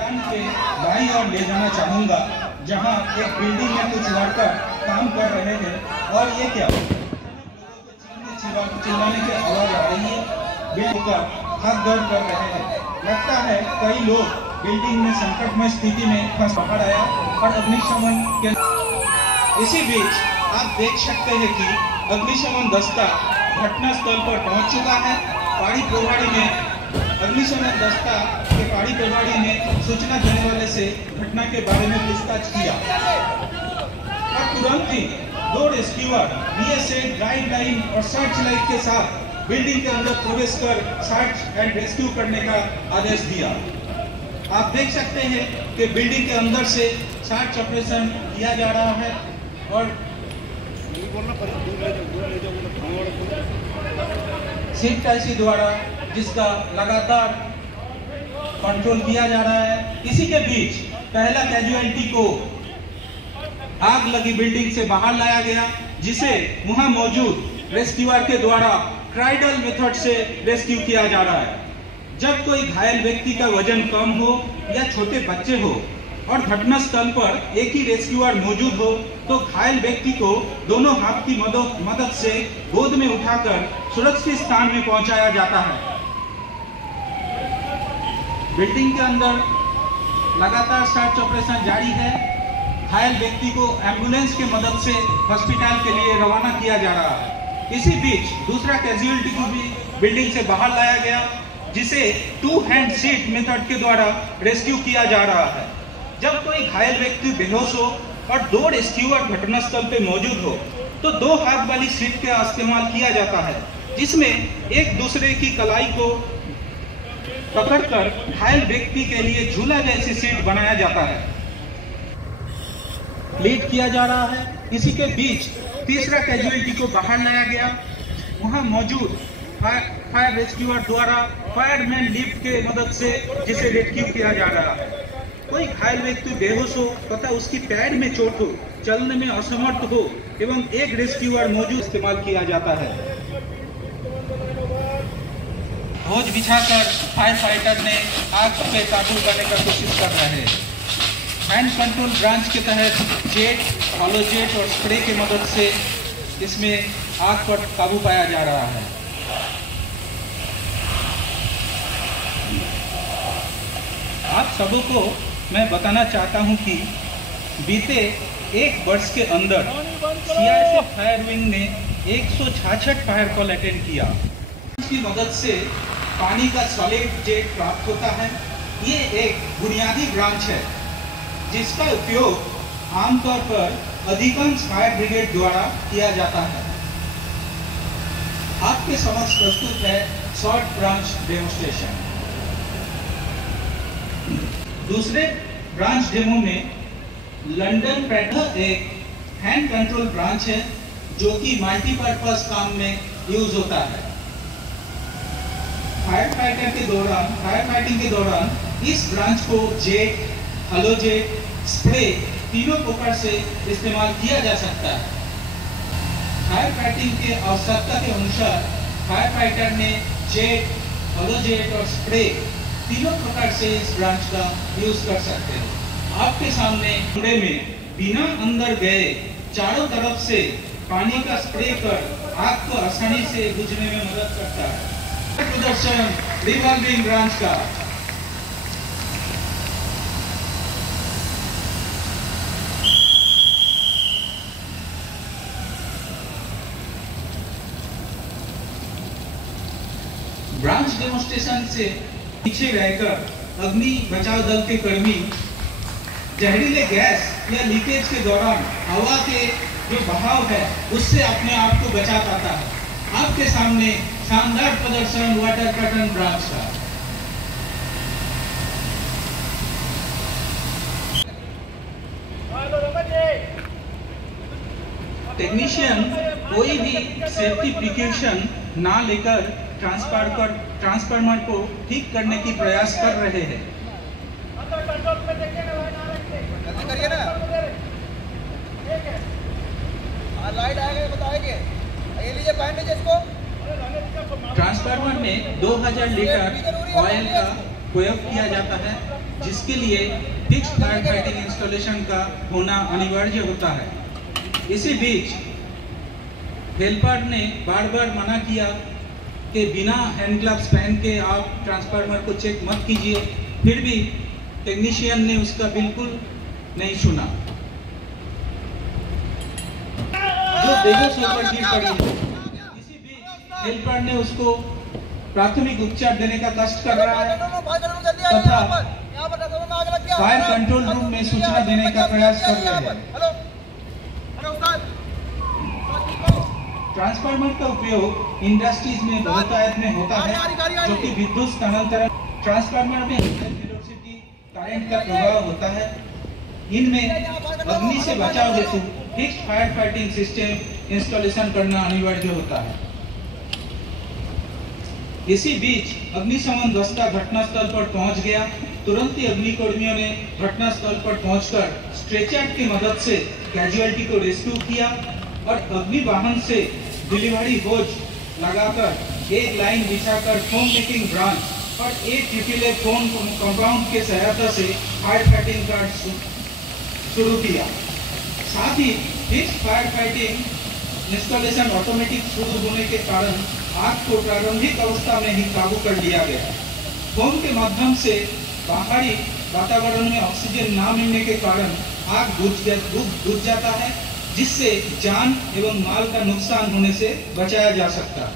उद्यान के बाईं ओर ले जाना चाहूँगा, जहाँ एक बिल्डिंग में कुछ वर्कर काम कर रहे हैं। और ये क्या, लोगों को चिल्लाने की आवाज आ रही है, बिल्डिंग का हाथ दर्द कर रहे हैं। लगता है कई लोग बिल्डिंग में संकटमय स्थिति में फंस बाहर आया और अग्निशमन के। इसी बीच आप देख सकते हैं कि अग्निशमन दस्ता घटना स्थल पर पहुंच चुका है। पहाड़ी प्रभारी ने अग्निशमन दस्ता के पहाड़ी प्रभारी ने सूचना देने वाले से घटना के बारे में पूछताछ किया और तुरंत ही 2 रेस्क्यूअर BSA गाइडलाइन और सर्च लाइट के साथ बिल्डिंग के अंदर प्रवेश कर सर्च एंड रेस्क्यू करने का आदेश दिया। आप देख सकते हैं कि बिल्डिंग के अंदर से सर्च ऑपरेशन किया जा रहा है और सीट टैक्सी द्वारा जिसका लगातार कंट्रोल किया जा रहा है। इसी के बीच पहला कैजुअलिटी को आग लगी बिल्डिंग से बाहर लाया गया, जिसे वहां मौजूद रेस्क्यूअर के द्वारा क्राइडल मेथड से रेस्क्यू किया जा रहा है। जब कोई घायल व्यक्ति का वजन कम हो या छोटे बच्चे हो और घटना स्थल पर एक ही रेस्क्यूअर मौजूद हो, तो घायल व्यक्ति को दोनों हाथ की मदद से गोद में उठाकर सुरक्षित स्थान में पहुंचाया जाता है। बिल्डिंग के अंदर लगातार सर्च ऑपरेशन जारी है। घायल व्यक्ति को एम्बुलेंस की मदद से हॉस्पिटल के लिए रवाना किया जा रहा है। इसी बीच दूसरा कैजुअलिटी को भी बिल्डिंग से बाहर लाया गया, जिसे 2 हैंड सीट मेथड के द्वारा रेस्क्यू किया जा रहा है। जब कोई घायल व्यक्ति बेहोश हो और 2 रेस्क्यूअर घटनास्थल पे मौजूद हो, तो 2 हाथ वाली सीट का इस्तेमाल किया जाता है, जिसमें एक दूसरे की कलाई को पकड़कर घायल व्यक्ति के लिए झूला जैसी सीट बनाया जाता है, लीड किया जा रहा है। इसी के बीच तीसरा कैजुअलिटी को बाहर लाया गया। वहां मौजूद फायर रेस्क्यूअर द्वारा फायरमैन लिफ्ट के मदद से जिसे रेस्क्यू किया जा रहा है। कोई घायल व्यक्ति बेहोश हो तथा उसकी पैर में चोट हो, चलने में असमर्थ हो एवं एक रेस्क्यूअर मौजूद इस्तेमाल किया जाता है। बोझ बिछाकर फायर फाइटर ने आग पे काबू करने का कोशिश कर रहे हैं। हैंड कंट्रोल ब्रांच के तहत जेट, हॉलो जेट और स्प्रे की मदद से इसमें आग पर काबू पाया जा रहा है। आप सबों को मैं बताना चाहता हूं कि बीते 1 वर्ष के अंदर CRC फायर विंग ने 166 फायर कॉल अटेंड किया। इसकी मदद से पानी का सॉलिड जेट प्राप्त होता है। ये एक बुनियादी ब्रांच है जिसका उपयोग आमतौर पर अधिकांश फायर ब्रिगेड द्वारा किया जाता है। आपके समक्ष प्रस्तुत है शॉर्ट ब्रांच डेमोन्स्ट्रेशन। दूसरे ब्रांच डेमो में लंदन पैटर्न एक हैंड कंट्रोल ब्रांच है जो कि मल्टीपर्पज काम में यूज होता है। फायर फाइटिंग के दौरान इस ब्रांच को जेट, हलो जेट, स्प्रे तीनों प्रकार से इस्तेमाल किया जा सकता है। फायर फाइटिंग के आवश्यकता के अनुसार फायर फाइटर ने जेट, हलो जेट और स्प्रे तीनों प्रकार से इस ब्रांच का यूज कर सकते हैं। आपके सामने कूड़े में बिना अंदर गए चारों तरफ से पानी का स्प्रे कर आग को आसानी से बुझने में मदद करता है। प्रदर्शन रिवॉल्विंग ब्रांच का। ब्रांच डेमोन्स्ट्रेशन से पीछे रहकर अग्नि बचाव दल के कर्मी जहरीले गैस या लीकेज के दौरान हवा के जो बहाव है उससे अपने आप को बचा पाता है। आपके सामने शानदार प्रदर्शन वाटर कर्टन ब्रांच का। टेक्नीशियन कोई भी सेफ्टी प्रिकॉशन ना लेकर ट्रांसफार्मर को ठीक करने की प्रयास कर रहे हैं। लाइट आएगा बताएंगे। ये लीजिए पहन लीजिए इसको। ट्रांसफार्मर में 2000 लीटर ऑयल का प्रयोग किया जाता है। जिसके लिए फिक्स्ड फायर फाइटिंग इंस्टॉलेशन का होना अनिवार्य होता है। इसी बीच हेल्पर ने बार बार मना किया कि बिना हैंड ग्लव्स पहन के आप ट्रांसफार्मर को चेक मत कीजिए, फिर भी टेक्नीशियन ने उसका बिल्कुल नहीं सुना, जो बेहोश होकर गिर पड़ी है। इसी बीच हेल्पर ने उसको प्राथमिक उपचार देने का कष्ट कर रहा है तथा फायर कंट्रोल रूम में सूचना देने का प्रयास कर रहे हैं। ट्रांसफार्मर का उपयोग इंडस्ट्रीज में बहुतायत में होता है, जो कि विद्युत स्थानांतरण। ट्रांसफार्मर में वेलोसिटी करंट का प्रभाव होता है। इनमें अग्नि से बचाव हेतु fixed fire fighting system installation करना अनिवार्य होता है। इसी बीच अग्निशमन दस्ता घटनास्थल पर पहुंच गया। तुरंत ही अग्निकर्मियों ने घटनास्थल पर पहुंचकर स्ट्रेचर की मदद से कैजुअलिटी को रेस्क्यू किया और अग्नि वाहन से डिलीवरी होज लगाकर एक लाइन बिछाकर फोम मेकिंग ब्रांच और एक यूटिलिटी फोम कंपाउंड के सहायता से फायर फाइटिंग का शुरू किया। साथ ही fixed fire fighting installation automatic शुरू होने के कारण आग को प्रारंभिक अवस्था में ही काबू कर लिया गया। फोम के माध्यम से बाहरी वातावरण में ऑक्सीजन न मिलने के कारण आग बुझ जाता है, जिससे जान एवं माल का नुकसान होने से बचाया जा सकता है।